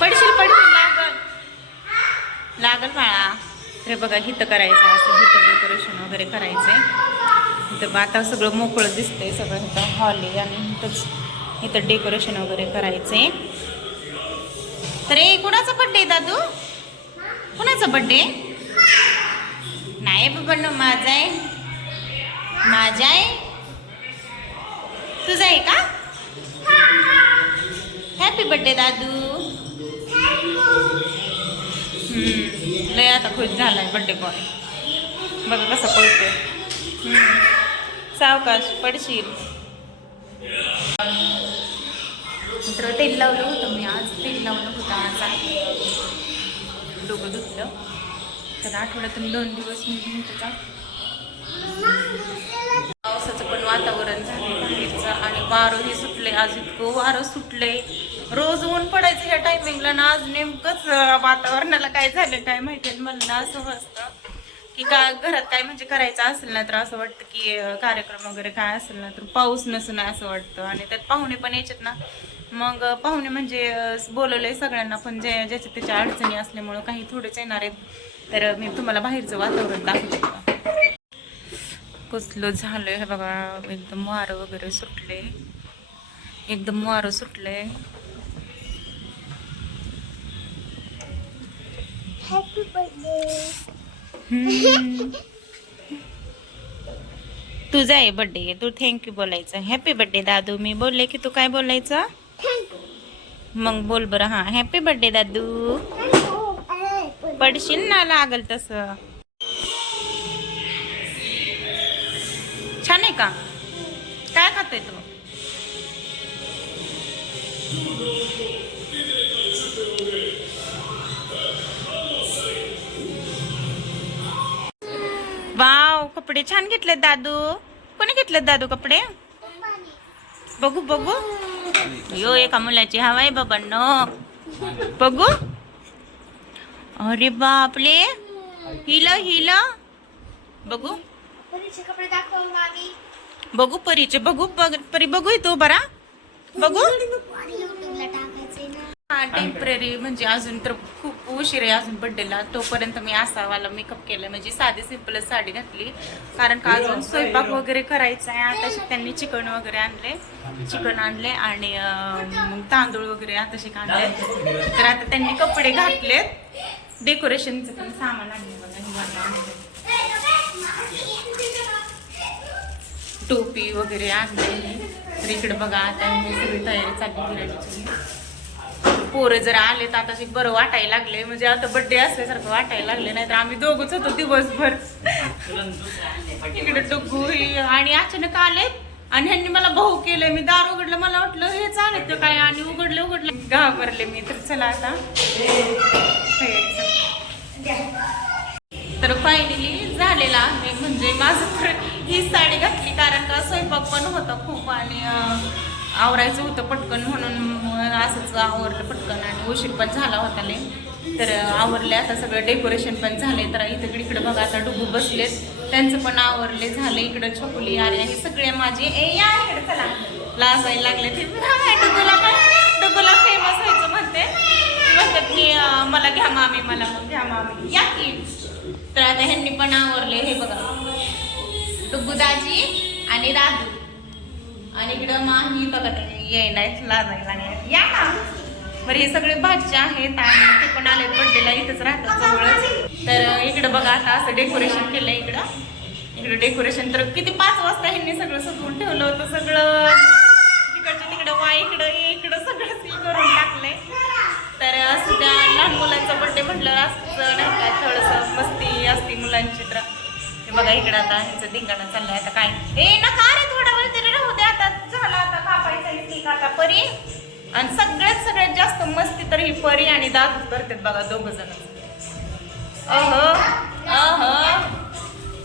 पडशील पडशील लागल लागल बाळा. तर बघा हिथं करायचं असं हिथं डेकोरेशन वगैरे करायचंय. इथं आता सगळं मोकळं दिसतंय सगळं. इथं हॉल आहे आणि इथं डेकोरेशन वगैरे करायचंय. तर कुणाचा बड्डे दादू? कुणाचा बड्डे? नाही बाबा न माझा आहे. माझा आहे. तुझा आहे का? हॅपी बर्थडे दादू. लय आता खुश झालाय बर्थडे बॉय. बघा कसं पळतोय. सावकाश पडशील. तर तेल लावलं होतं मी आज. तेल लावलं होतं आज. डोकं दुखलं. तर आठवड्यातून 2 दिवस मी त्याचा पावसाचं पण वातावरण झालं बाहेरचं आणि वारंही सुटले. आज इतकं वारं सुटले. रोज ऊन पडायचं ह्या टायमिंगला ना. आज नेमकंच वातावरणाला काय झालं काय माहिती. मला ना असं असतं की घरात काय म्हणजे करायचं असेल ना तर असं वाटतं की कार्यक्रम वगैरे काय असेल ना तर पाऊस नसून असं वाटतं. आणि त्यात पाहुणे पण यायच्यात ना. मग पाहुणे म्हणजे बोलवलंय सगळ्यांना पण ज्याच्या त्याच्या अडचणी असल्यामुळं काही थोडेच येणार आहेत. तर मी तुम्हाला बाहेरचं वातावरण दाखवते. कसलं झालंय हे बघा. एकदम वारं वगैरे सुटले. एकदम वारं सुटले. Happy birthday. तुझा आहे बर्थडे. तू थँक्यू बोलायचं. हॅपी बर्थडे दादू. मी बोलले की तू काय बोलायचं मग बोल बरं. हा हॅपी बर्थडे दादू. पडशील ना लागल तसं. छान आहे का? काय खातोय तू? वाव कपडे छान घेतलेत दादू. कोणी घेतलेत दादू कपडे? बघू बघू. यो एका मुलाची हवा आहे बाबांनो. बघू. अरे बापले. हिला बघू. परीचे कपडे दाखव मामी. बघू परीचे. बघू परी बघू तू बरा. बघू. युट्यूबला टाकायचे ना. हा टेम्पररी म्हणजे अजून तर खूप उशीर आहे अजून बड्डेला. तोपर्यंत मी असावाला मेकअप केला. म्हणजे साधी सिंपलच साडी घातली. कारण का अजून स्वयंपाक वगैरे करायचा आहे. आता त्यांनी चिकन वगैरे आणले आणि मग तांदूळ वगैरे आताशी आणले. तर आता त्यांनी कपडे घातलेत. डेकोरेशनचं पण सामान आणले बघा. टोपी वगैरे आणले. तर इकडे बघा आता सगळी तयारी चालली बिर्याणीची. पोरं जर आले तर आता बरं वाटायला लागले. म्हणजे आता बड्डे असल्यासारखं वाटायला लागले. नाही तर आम्ही दोघंच होतो दिवसभर. इकडे डुगू आणि अचानक आलेत आणि ह्यांनी मला भाऊ केलंय. मी दार उघडलं. मला वाटलं हेच आलेत काय आणि उघडले घाबरले मी. तर चला आता तर फायनली झालेला आहे. म्हणजे माझं तर ही साडी घातली कारण का स्वयंपाक पण होता खूप आणि आवरायचं होतं पटकन म्हणून असंच आवरलं पटकन. आणि उशीर पण झाला होता लय. तर आवरले आता सगळं. डेकोरेशन पण झाले. तर इकडे बघा आता डुगू बसलेत. त्यांचं पण आवरले झाले. इकडं छकुली आर्या हे सगळे माझे या इकडे चला लाजायला लागले. ते डुगूला फेमस व्हायचं म्हणतात की मला घ्या मामी मला मग घ्या मामी या की. तर आता ह्यांनी पण आवरले. हे बघा डुगू दाजी आणि राजू आणि इकडं माही बघा येणार लाजायला लागले. या ना बरं. हे सगळे भाजी आहेत आणि ते पण आले बड्डेला. इथंच राहतात जवळच. तर इकडं बघा आता असं डेकोरेशन केलंय. इकडं डेकोरेशन तर किती 5 वाजता ह्यांनी सगळं सजवून ठेवलं होतं. सगळं तिकडच्या तिकडं इकडं सगळं सील करून टाकलंय. तर असं त्या लहान मुलांचा बड्डे म्हटलं असं नाही काय थोडंसं मस्ती असती मुलांची. तर हे बघा इकडं आता ह्यांचं धिंगाणा चाललंय. आता काय नका रे थोडा वेळ तरी राहू दे. आता झाला आता कापायचा केक आता परी. आणि सगळ्यात जास्त मस्ती तर ही परी आणि दादूच करतात बघा दोघं जण.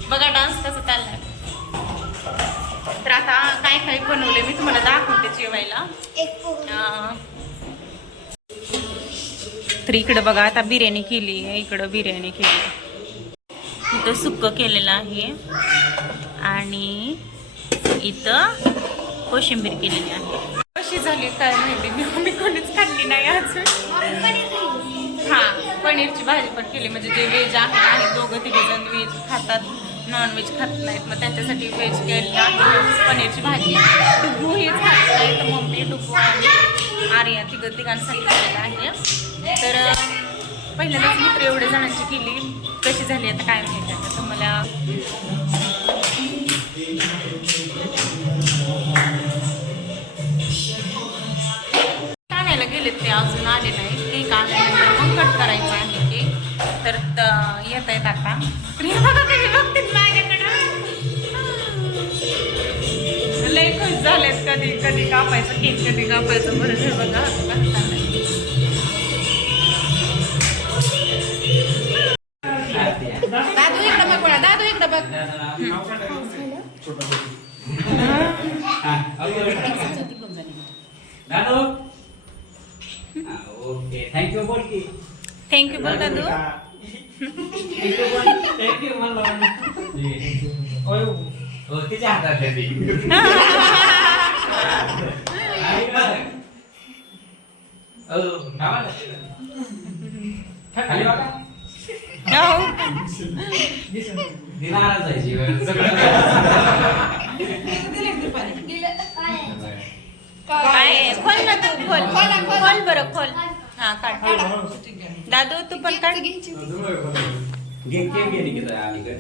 बघा डान्स कसं चाललाय. तर आता काय बनवले मी तुम्हाला दाखवते जेवायला. तर इकडं बघा आता बिर्याणी केली आहे. इथं सुक्क केलेलं आहे आणि इथं कोशिंबीर केलेली आहे. कशी झाली काय माहिती. मी कोणीच खाल्ली नाही अजून. हा पनीरची भाजी पण केली, म्हणजे जे व्हेज आहे दोघं तिघे जण व्हेज खातात, नॉनव्हेज खात नाहीत, मग त्यांच्यासाठी व्हेज केलेलं आहे पनीरची भाजी. डुगू हेच खात नाही, तर मम्मी डुगू आणि आर्या तिघांसाठी केलेलं आहे. तर पहिल्यांदाच मी तर एवढ्या जणांची केली, कशी झाली आता काय माहिती. आता तुम्हाला आणायला गेलेत ते, अजून आले नाही. केक आल्यानंतर मग कट करायचं आहे केक. तर येत आहेत आता. माझ्याकडं लय खुश झालेत. कधी कधी कापायचं केक, कधी कापायचं. बरं हे बघा दादू इकडं बघ, बळा दादू इकडं बघ. ओके थँक्यू बोल की. थँक्यू बोल दादू. थँक्यू म्हणलं हो तिच्या हातात आहे खाली बघा दिनारा जायची काय खोल ना तू, खोल खोल बरं खोल. हा काढ दादू, तू पण काढ. गेली की आम्ही काढ.